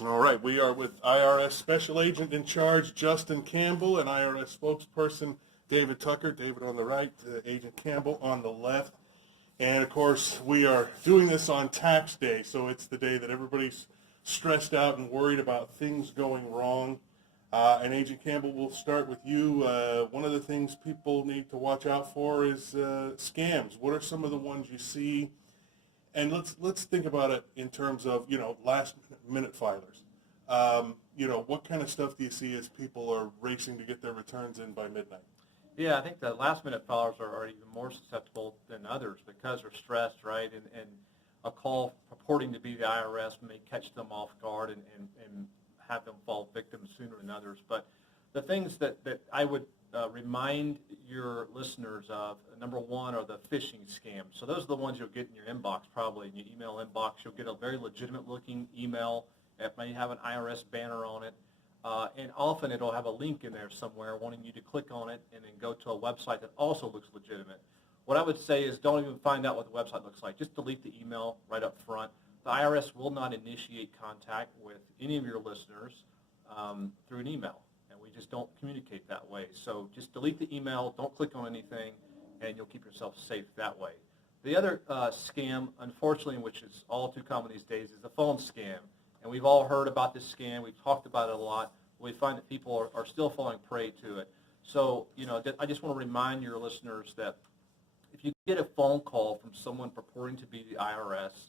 All right, we are with IRS Special Agent in Charge Justin Campbell and IRS spokesperson David Tucker. David on the right, Agent Campbell on the left. And of course, we are doing this on tax day, so it's the day that everybody's stressed out and worried about things going wrong. And Agent Campbell, we'll start with you. One of the things people need to watch out for is scams. What are some of the ones you see? And let's think about it in terms of, last minute filers. What kind of stuff do you see as people are racing to get their returns in by midnight? Yeah, I think the last minute filers are even more susceptible than others because they're stressed, right? And a call purporting to be the IRS may catch them off guard and have them fall victim sooner than others. But the things that I would remind your listeners of, number one, are the phishing scams. So those are the ones you'll get in your inbox, probably in your email inbox. You'll get a very legitimate looking email. It may have an IRS banner on it. And often it'll have a link in there somewhere wanting you to click on it and then go to a website that also looks legitimate. What I would say is don't even find out what the website looks like. Just delete the email right up front. The IRS will not initiate contact with any of your listeners through an email, and we just don't communicate that way. So just delete the email, don't click on anything, and you'll keep yourself safe that way. The other scam, unfortunately, which is all too common these days, is the phone scam. And we've all heard about this scam. We've talked about it a lot. We find that people are still falling prey to it. So, I just want to remind your listeners that if you get a phone call from someone purporting to be the IRS,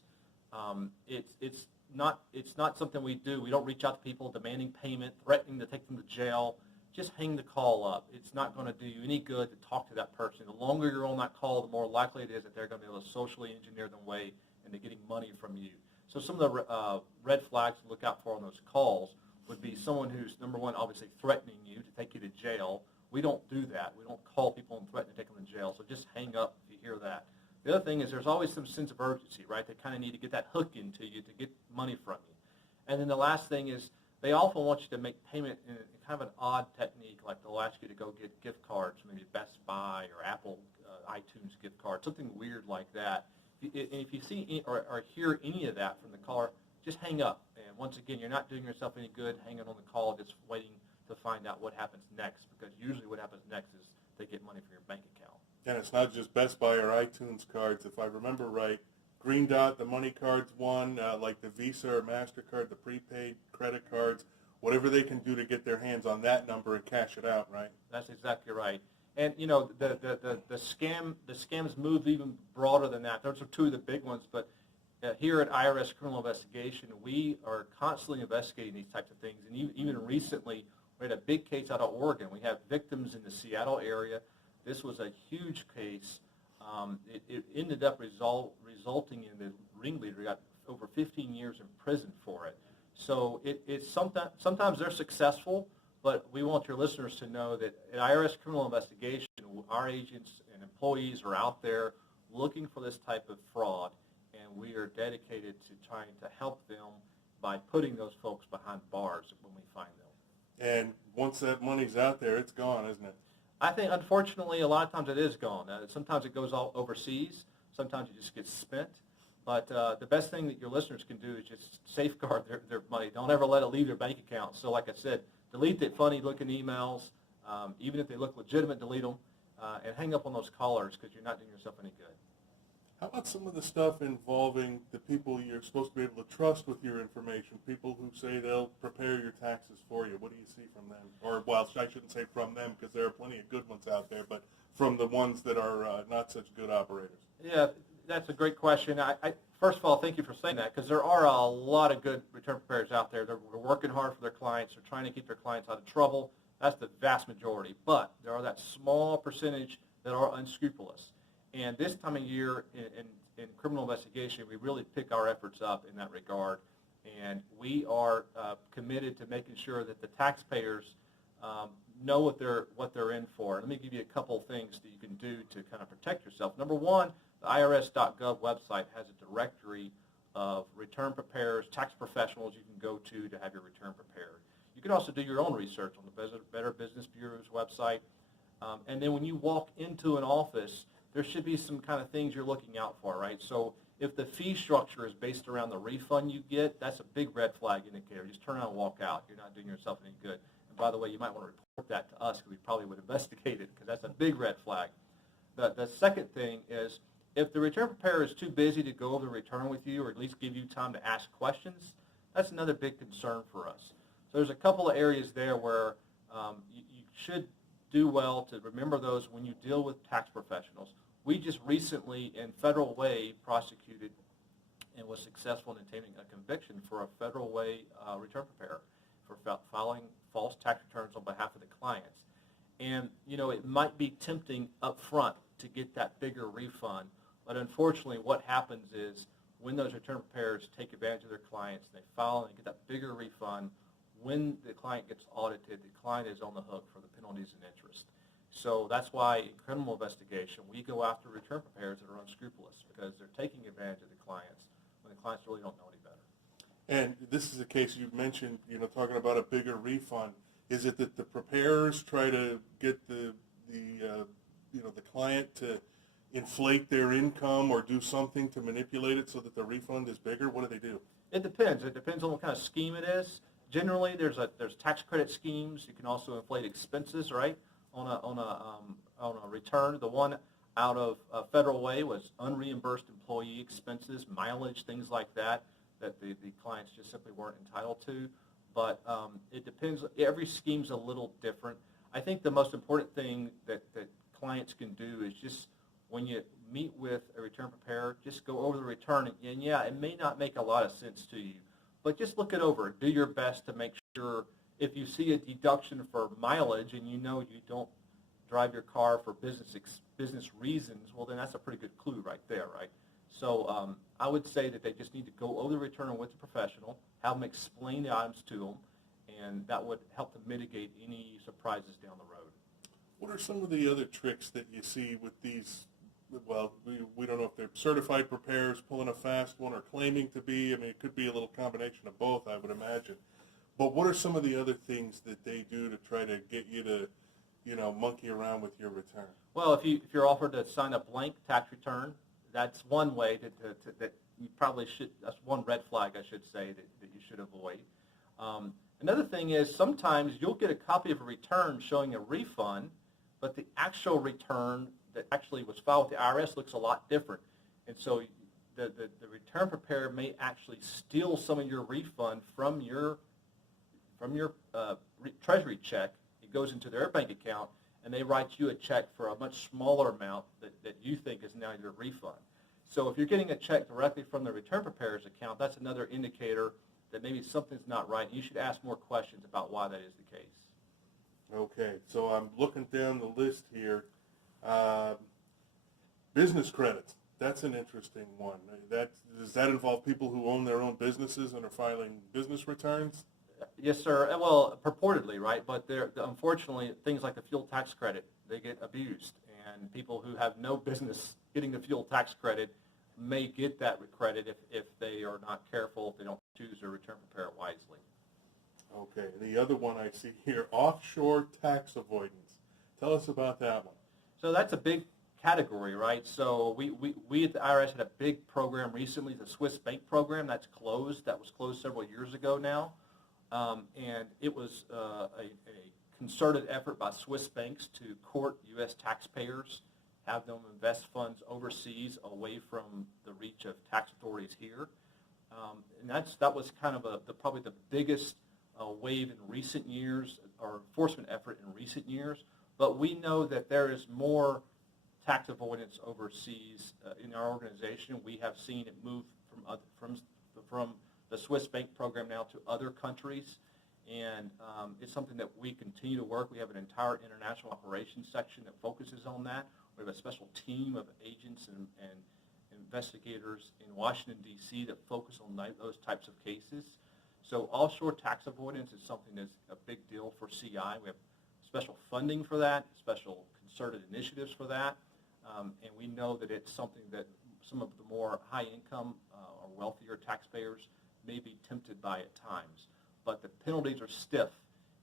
it's not something we do. We don't reach out to people demanding payment, threatening to take them to jail. Just hang the call up. It's not going to do you any good to talk to that person. The longer you're on that call, the more likely it is that they're going to be able to socially engineer their way into getting money from you. So some of the red flags to look out for on those calls would be someone who's, number one, obviously threatening you to take you to jail. We don't do that. We don't call people and threaten to take them to jail. So just hang up if you hear that. The other thing is there's always some sense of urgency, right? They kind of need to get that hook into you to get money from you. And then the last thing is they often want you to make payment in kind of an odd technique, like they'll ask you to go get gift cards, maybe Best Buy or Apple iTunes gift card, something weird like that. If you see or hear any of that from the caller, just hang up. And once again, you're not doing yourself any good hanging on the call, just waiting to find out what happens next, because usually what happens next is they get money from your bank account. And it's not just Best Buy or iTunes cards. If I remember right, Green Dot, the money cards one, like the Visa or MasterCard, the prepaid credit cards, whatever they can do to get their hands on that number and cash it out, right? That's exactly right. And the scams move even broader than that. Those are two of the big ones. But here at IRS Criminal Investigation, we are constantly investigating these types of things. And even recently, we had a big case out of Oregon. We have victims in the Seattle area. This was a huge case. It ended up resulting in the ringleader got over 15 years in prison for it. So it's sometimes they're successful. But we want your listeners to know that at IRS Criminal Investigation, our agents and employees are out there looking for this type of fraud, and we are dedicated to trying to help them by putting those folks behind bars when we find them. And once that money's out there, it's gone, isn't it? I think, unfortunately, a lot of times it is gone. Sometimes it goes all overseas. Sometimes it just gets spent. But the best thing that your listeners can do is just safeguard their money. Don't ever let it leave their bank account. So like I said, delete the funny-looking emails. Even if they look legitimate, delete them. And hang up on those callers because you're not doing yourself any good. How about some of the stuff involving the people you're supposed to be able to trust with your information, people who say they'll prepare your taxes for you? What do you see from them? Or, well, I shouldn't say from them because there are plenty of good ones out there, but from the ones that are not such good operators. Yeah, that's a great question. First of all, thank you for saying that, because there are a lot of good return preparers out there. They're working hard for their clients. They're trying to keep their clients out of trouble. That's the vast majority. But there are that small percentage that are unscrupulous. And this time of year in criminal investigation, we really pick our efforts up in that regard. And we are committed to making sure that the taxpayers know what they're in for. Let me give you a couple of things that you can do to kind of protect yourself. Number one, the IRS.gov website has a directory of return preparers, tax professionals you can go to have your return prepared. You can also do your own research on the Better Business Bureau's website. And then when you walk into an office, there should be some kind of things you're looking out for, right? So If the fee structure is based around the refund you get, that's a big red flag indicator. Just turn around and walk out. You're not doing yourself any good. And by the way, you might want to report that to us because we probably would investigate it because that's a big red flag. The second thing is if the return preparer is too busy to go over the return with you or at least give you time to ask questions, that's another big concern for us. So there's a couple of areas there where you should do well to remember those when you deal with tax professionals. We just recently, in Federal Way, prosecuted and was successful in obtaining a conviction for a Federal Way return preparer for filing false tax returns on behalf of the clients. And, you know, it might be tempting up front to get that bigger refund, but unfortunately what happens is when those return preparers take advantage of their clients, they file and they get that bigger refund, when the client gets audited, the client is on the hook for the penalties and interest. So that's why in criminal investigation, we go after return preparers that are unscrupulous because they're taking advantage of the clients when the clients really don't know any better. And this is a case you mentioned, you know, talking about a bigger refund. Is it that the preparers try to get the client to inflate their income or do something to manipulate it so that the refund is bigger? What do they do? It depends. It depends on what kind of scheme it is. Generally, there's tax credit schemes. You can also inflate expenses, right, on a return. The one out of Federal Way was unreimbursed employee expenses, mileage, things like that the clients just simply weren't entitled to. But it depends. Every scheme's a little different. I think the most important thing that clients can do is just when you meet with a return preparer, just go over the return. And yeah, it may not make a lot of sense to you, but just look it over. Do your best to make sure if you see a deduction for mileage and you know you don't drive your car for business reasons, well, then that's a pretty good clue right there, right? So I would say that they just need to go over the return with a professional, have them explain the items to them, and that would help to mitigate any surprises down the road. What are some of the other tricks that you see with these? Well, we don't know if they're certified preparers pulling a fast one or claiming to be. I mean, it could be a little combination of both, I would imagine. But what are some of the other things that they do to try to get you to, you know, monkey around with your return? Well, if you're offered to sign a blank tax return, that's one way that you probably should. That's one red flag, I should say, that you should avoid. Another thing is sometimes you'll get a copy of a return showing a refund, but the actual return that actually was filed with the IRS looks a lot different. And so the return preparer may actually steal some of your refund from your treasury check. It goes into their bank account, and they write you a check for a much smaller amount that you think is now your refund. So if you're getting a check directly from the return preparer's account, that's another indicator that maybe something's not right. You should ask more questions about why that is the case. Okay, so I'm looking down the list here. Business credits. That's an interesting one. Does that involve people who own their own businesses and are filing business returns? Yes, sir. Well, purportedly, right? But unfortunately, things like the fuel tax credit, they get abused. And people who have no business getting the fuel tax credit may get that credit if they are not careful, if they don't choose to return prepare it wisely. Okay. The other one I see here, offshore tax avoidance. Tell us about that one. So that's a big category, right? So we at the IRS had a big program recently, the Swiss bank program that's closed. That was closed several years ago now. And it was a concerted effort by Swiss banks to court U.S. taxpayers, have them invest funds overseas away from the reach of tax authorities here. And that was kind of probably the biggest wave in recent years, or enforcement effort in recent years. But we know that there is more tax avoidance overseas in our organization. We have seen it move from the Swiss bank program now to other countries, and it's something that we continue to work. We have an entire international operations section that focuses on that. We have a special team of agents and investigators in Washington, D.C. that focus on those types of cases. So offshore tax avoidance is something that's a big deal for CI. We have special funding for that, special concerted initiatives for that, and we know that it's something that some of the more high-income or wealthier taxpayers may be tempted by at times. But the penalties are stiff.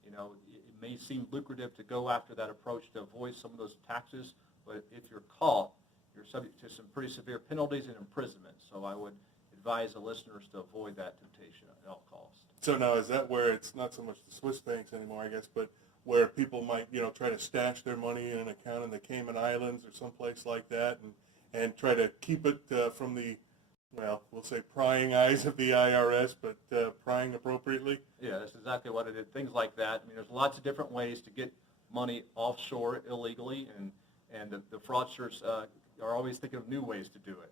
You know, it may seem lucrative to go after that approach to avoid some of those taxes, but if you're caught, you're subject to some pretty severe penalties and imprisonment. So I would advise the listeners to avoid that temptation at all costs. So now, is that where it's not so much the Swiss banks anymore, I guess, but where people might, try to stash their money in an account in the Cayman Islands or someplace like that, and try to keep it from the, well, we'll say prying eyes of the IRS, but prying appropriately? Yeah, that's exactly what it is. Things like that. I mean, there's lots of different ways to get money offshore illegally, and the fraudsters are always thinking of new ways to do it.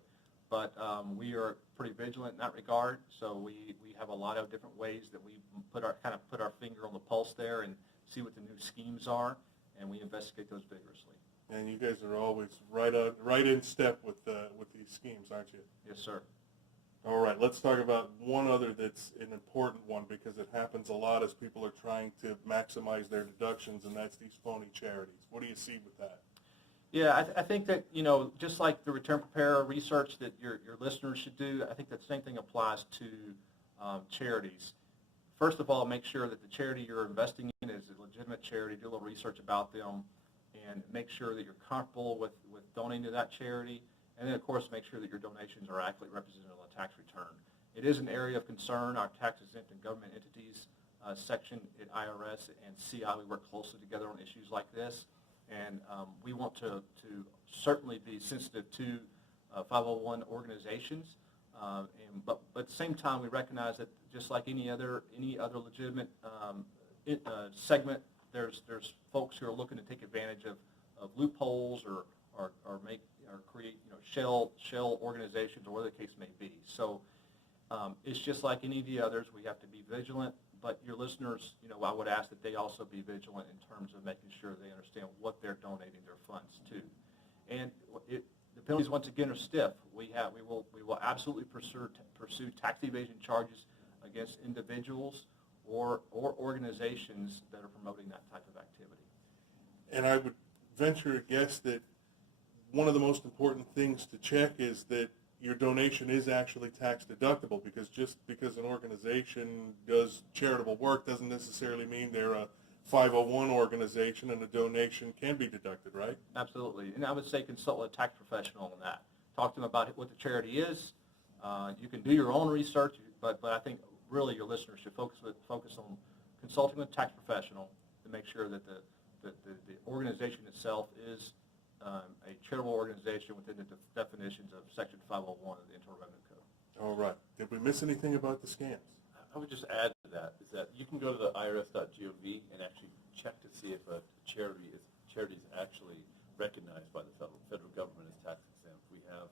But we are pretty vigilant in that regard, so we have a lot of different ways that we put our finger on the pulse there and see what the new schemes are, and we investigate those vigorously. And you guys are always right in step with these schemes, aren't you? Yes, sir. All right, let's talk about one other that's an important one because it happens a lot as people are trying to maximize their deductions, and that's these phony charities. What do you see with that? Yeah, I think that, just like the return preparer research that your listeners should do, I think the same thing applies to charities. First of all, make sure that the charity you're investing in is a legitimate charity. Do a little research about them, and make sure that you're comfortable with donating to that charity. And then, of course, make sure that your donations are accurately represented on the tax return. It is an area of concern. Our tax-exempt and government entities section at IRS and CI, we work closely together on issues like this. And we want to certainly be sensitive to 501 organizations. But at the same time, we recognize that just like any other legitimate segment, there's folks who are looking to take advantage of loopholes or create shell organizations or whatever the case may be. So it's just like any of the others. We have to be vigilant. But your listeners, I would ask that they also be vigilant in terms of making sure they understand what they're donating their funds to. And the penalties, once again, are stiff. We will absolutely pursue tax evasion charges against individuals or organizations that are promoting that type of activity. And I would venture to guess that one of the most important things to check is that your donation is actually tax deductible, because just because an organization does charitable work doesn't necessarily mean they're a 501 organization and a donation can be deducted, right? Absolutely. And I would say consult with a tax professional on that. Talk to them about what the charity is. You can do your own research, but I think really your listeners should focus on consulting with a tax professional to make sure that the organization itself is a charitable organization within the definitions of Section 501 of the Internal Revenue Code. All right. Did we miss anything about the scams? I would just add to that is that you can go to the IRS.gov and actually check to see if a charity is actually recognized by the federal government as tax exempt. We have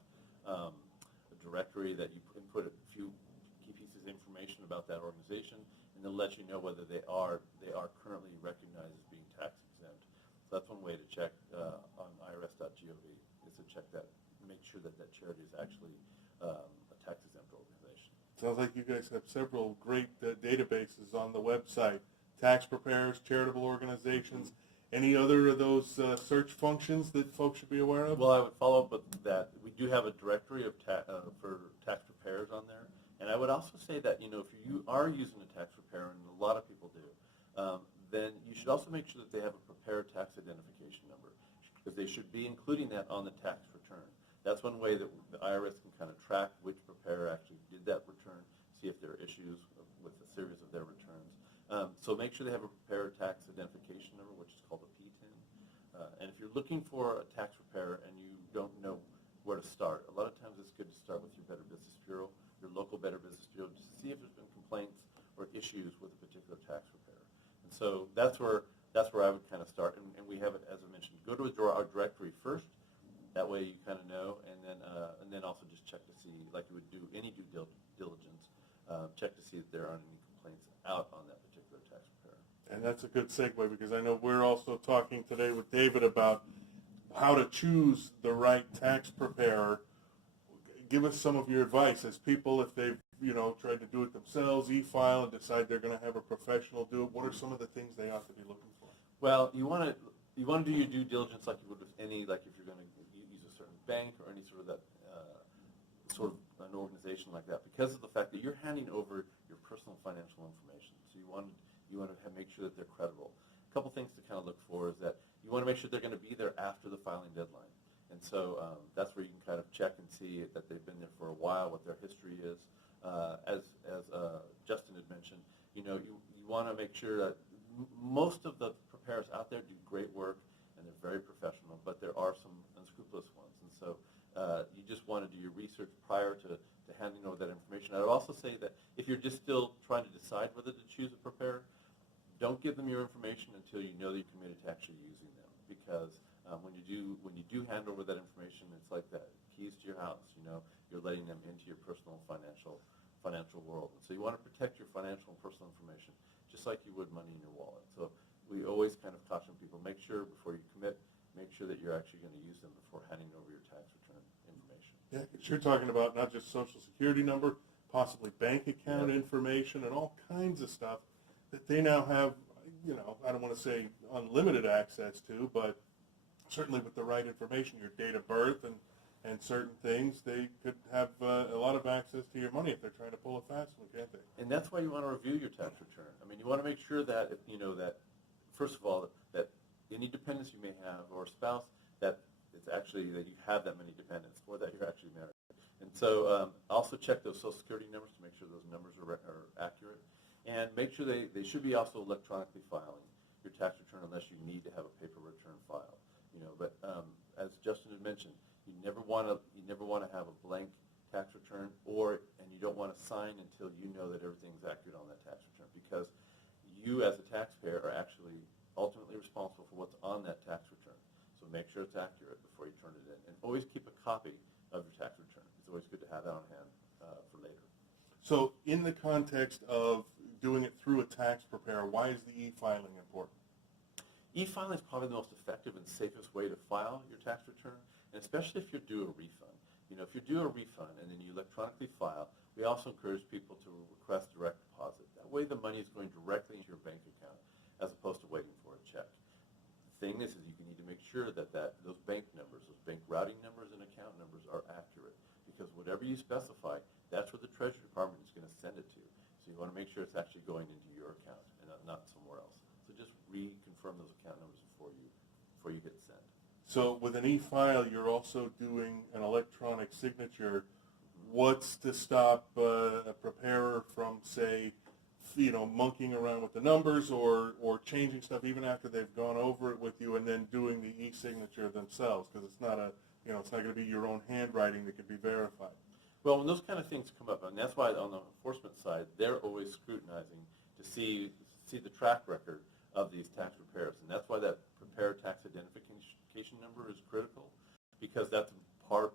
a directory that you input a few key pieces of information about that organization, and they'll let you know whether they are currently recognized as being tax exempt. So that's one way to check on IRS.gov, is to check that, make sure that that charity is actually a tax exempt organization. Sounds like you guys have several great databases on the website. Tax preparers, charitable organizations. Any other of those search functions that folks should be aware of? Well, I would follow up with that. We do have a directory of for tax preparers on there. And I would also say that, if you are using a tax preparer, and a lot of people do, then you should also make sure that they have a preparer tax identification number, because they should be including that on the tax return. That's one way that the IRS can kind of track which preparer actually did that return, see if there are issues with the series of their returns. So make sure they have a preparer tax identification number, which is called a PTIN. And if you're looking for a tax preparer and you don't know where to start, a lot of times it's good to start with your Better Business Bureau, your local Better Business Bureau, to see if there's been complaints or issues with a particular tax preparer. And so that's where I would kind of start. And we have it, as I mentioned, go to our directory first. That way you kind of know, and then also just check to see, like you would do any due diligence, check to see if there aren't any complaints out on that particular tax preparer. And that's a good segue, because I know we're also talking today with David about how to choose the right tax preparer. Give us some of your advice as people, if they've tried to do it themselves, e-file, and decide they're going to have a professional do it. What are some of the things they ought to be looking for? Well, you want to do your due diligence like you would with any, like if you're going to use a certain bank or any sort of that sort of an organization like that, because of the fact that you're handing over your personal financial information. So you want to make sure that they're credible. A couple things to kind of look for is that you want to make sure they're going to be there after the filing deadline. And so that's where you can kind of check and see that they've been there for a while, what their history is. As Justin had mentioned, you want to make sure that most of the preparers out there do great work and they're very professional, but there are some unscrupulous ones. And so you just want to do your research prior to handing over that information. I would also say that if you're just still trying to decide whether to choose a preparer, don't give them your information until you know that you're committed to actually using them, because when you do hand over that information, it's like the keys to your house. You're letting them into your personal financial world. And so you want to protect your financial and personal information just like you would money in your wallet. So we always kind of caution people, make sure before you commit, make sure that you're actually going to use them before handing over your tax return information. Yeah, 'cause you're talking about not just social security number, possibly bank account information and all kinds of stuff that they now have, I don't want to say unlimited access to, but certainly with the right information, your date of birth and certain things, they could have a lot of access to your money if they're trying to pull a fast one, can't they? And that's why you want to review your tax return. I mean, you want to make sure that, that first of all, that any dependents you may have or a spouse, that it's actually that you have that many dependents or that you're actually married. And so also check those Social Security numbers to make sure those numbers are accurate. And make sure they should be also electronically filing your tax return unless you need to have a paper return file. But as Justin had mentioned, you never want to have a blank tax return, and you don't want to sign until you know that everything's accurate on that tax return, because you as a taxpayer are actually ultimately responsible for what's on that tax return. So make sure it's accurate before you turn it in, and always keep a copy of your tax return. It's always good to have that on hand for later. So in the context of doing it through a tax preparer, why is the e-filing important? E-filing is probably the most effective and safest way to file your tax return, and especially if you're due a refund. If you're due a refund and then you electronically file, we also encourage people to request direct deposit. That way the money is going directly into your bank account as opposed to waiting for a check. The thing is you need to make sure that those bank numbers, those bank routing numbers and account numbers are accurate, because whatever you specify, that's where the Treasury Department is going to send it to. So you want to make sure it's actually going into your account and not somewhere else. So just reconfirm those account numbers before you hit send. So with an e-file, you're also doing an electronic signature. What's to stop a preparer from, say, monkeying around with the numbers or changing stuff even after they've gone over it with you and then doing the e-signature themselves? Because it's not it's not going to be your own handwriting that can be verified. Well, when those kind of things come up, and that's why on the enforcement side, they're always scrutinizing to see the track record of these tax preparers, and that's why that preparer tax identification number is critical, because it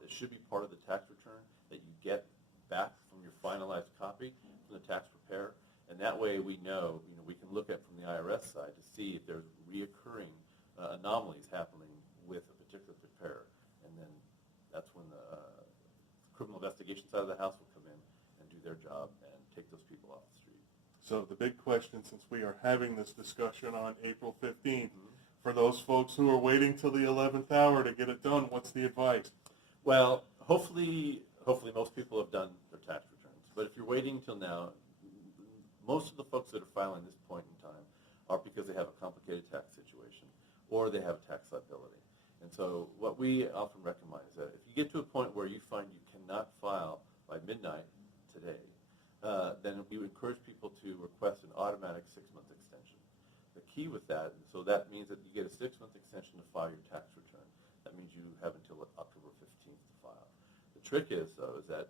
should be part of the tax return that you get back from your finalized copy from the tax preparer, and that way we know, we can look at from the IRS side to see if there's reoccurring anomalies happening with a particular preparer, and then that's when the criminal investigation side of the house will come in and do their job and take those people off the street. So the big question, since we are having this discussion on April 15th, for those folks who are waiting till the 11th hour to get it done, what's the advice? Well, hopefully most people have done their tax returns. But if you're waiting till now, most of the folks that are filing this point in time are because they have a complicated tax situation or they have a tax liability. And so what we often recommend is that if you get to a point where you find you cannot file by midnight today, then we encourage people to request an automatic 6-month extension. The key with that, so that means that you get a 6-month extension to file your tax return. That means you have until October 15th to file. The trick is, though, is that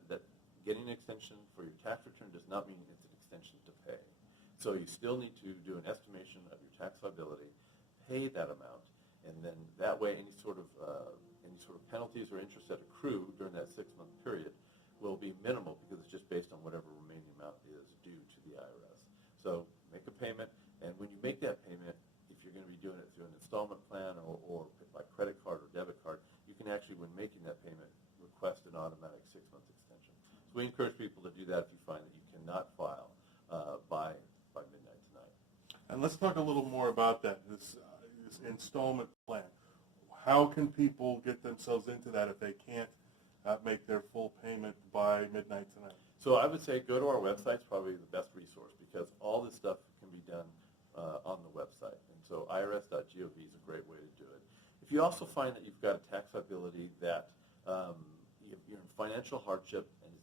getting an extension for your tax return does not mean it's an extension to pay. So you still need to do an estimation of your tax liability, pay that amount, and then that way any sort of penalties or interest that accrue during that 6-month period will be minimal, because it's just based on whatever remaining amount is due to the IRS. So make a payment, and when you make that payment, if you're going to be doing it through an installment plan or by credit card or debit card, you can actually, when making that payment, request an automatic 6-month extension. So we encourage people to do that if you find that you cannot file by midnight tonight. And let's talk a little more about that, this installment plan. How can people get themselves into that if they can't make their full payment by midnight tonight? So I would say go to our website. It's probably the best resource, because all this stuff can be done on the website. And so irs.gov is a great way to do it. If you also find that you've got a tax liability that you're in financial hardship and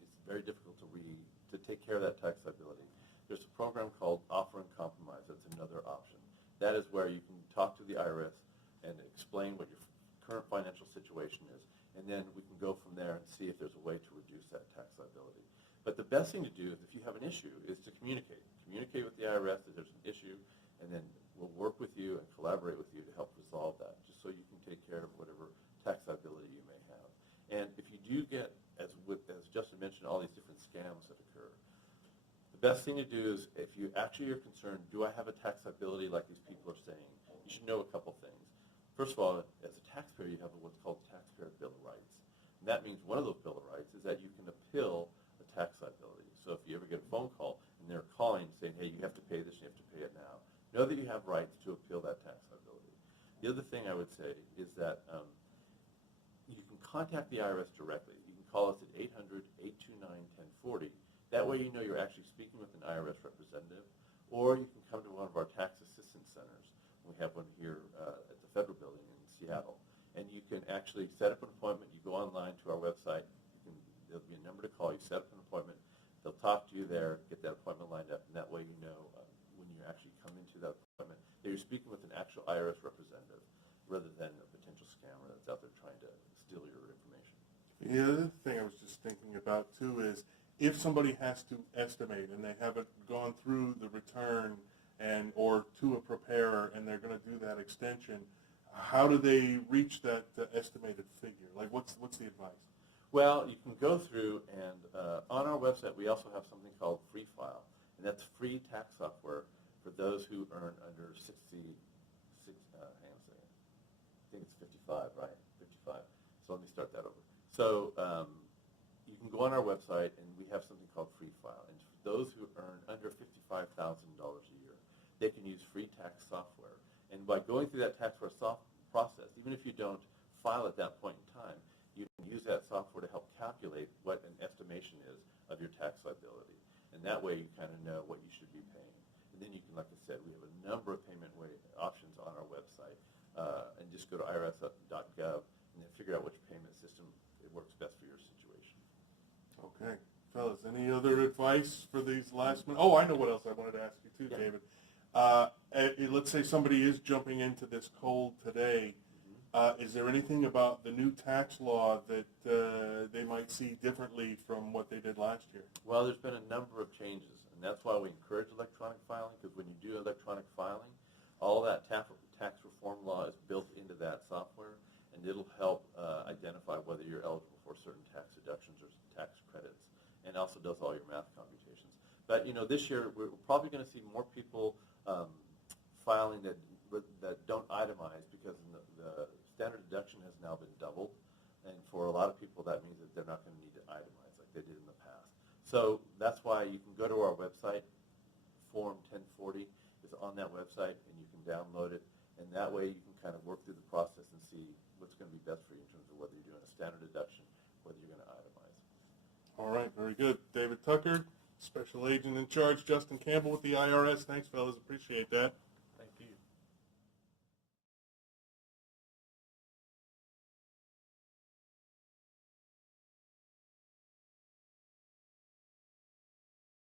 it's very difficult to take care of that tax liability, there's a program called Offer and Compromise. That's another option. That is where you can talk to the IRS and explain what your current financial situation is, and then we can go from there and see if there's a way to reduce that tax liability. But the best thing to do is if you have an issue is to communicate. Communicate with the IRS that there's an issue, and then we'll work with you and collaborate with you to help resolve that, just so you can take care of whatever tax liability you may have. And if you do get, as Justin mentioned, all these different scams that occur, the best thing to do is if you actually are concerned, do I have a tax liability like these people are saying, you should know a couple things. First of all, as a taxpayer, you have what's called Taxpayer Bill of Rights. And that means one of those Bill of Rights is that you can appeal a tax liability. So if you ever get a phone call and they're calling saying, hey, you have to pay this, you have to pay it now, know that you have rights to appeal that tax liability. The other thing I would say is that you can contact the IRS directly. You can call us at 800-829-1040. That way you know you're actually speaking with an IRS representative, or you can come to one of our tax assistance centers. We have one here at the Federal Building in Seattle. And you can actually set up an appointment. You go online to our website. There'll be a number to call. You set up an appointment. They'll talk to you there, get that appointment lined up, and that way you know when you actually come into that appointment that you're speaking with an actual IRS representative rather than a potential scammer that's out there trying to steal your information. The other thing I was just thinking about, too, is if somebody has to estimate and they haven't gone through the return or to a preparer and they're going to do that extension, how do they reach that estimated figure? Like, what's the advice? Well, you can go through and on our website we also have something called Free File, and that's free tax software for those who earn under 60. Hang on a second. I think it's 55, right? 55. So let me start that over. So you can go on our website and we have something called Free File, and for those who earn under $55,000 a year, they can use free tax software. And by going through that tax process, even if you don't file at that point in time, you can use that software to help calculate what an estimation is of your tax liability. And that way you kind of know what you should be paying. And then you can, like I said, we have a number of payment options on our website. And just go to irs.gov and then figure out which payment system it works best for your situation. Okay. Fellas, any other advice for these last minute? Oh, I know what else I wanted to ask you too, Yeah. David. Let's say somebody is jumping into this cold today. Is there anything about the new tax law that they might see differently from what they did last year? Well, there's been a number of changes, and that's why we encourage electronic filing, because when you do electronic filing, all that tax reform law is built into that software, and it'll help identify whether you're eligible for certain tax deductions or tax credits, and also does all your math computations. But, this year we're probably going to see more people filing that don't itemize, because the standard deduction has now been doubled, and for a lot of people that means that they're not going to need to itemize like they did in the past. So that's why you can go to our website. Form 1040 is on that website, and you can download it, and that way you can kind of work through the process and see what's going to be best for you in terms of whether you're doing a standard deduction, whether you're going to itemize. All right, very good. David Tucker, Special Agent in Charge, Justin Campbell with the IRS. Thanks, fellas. Appreciate that.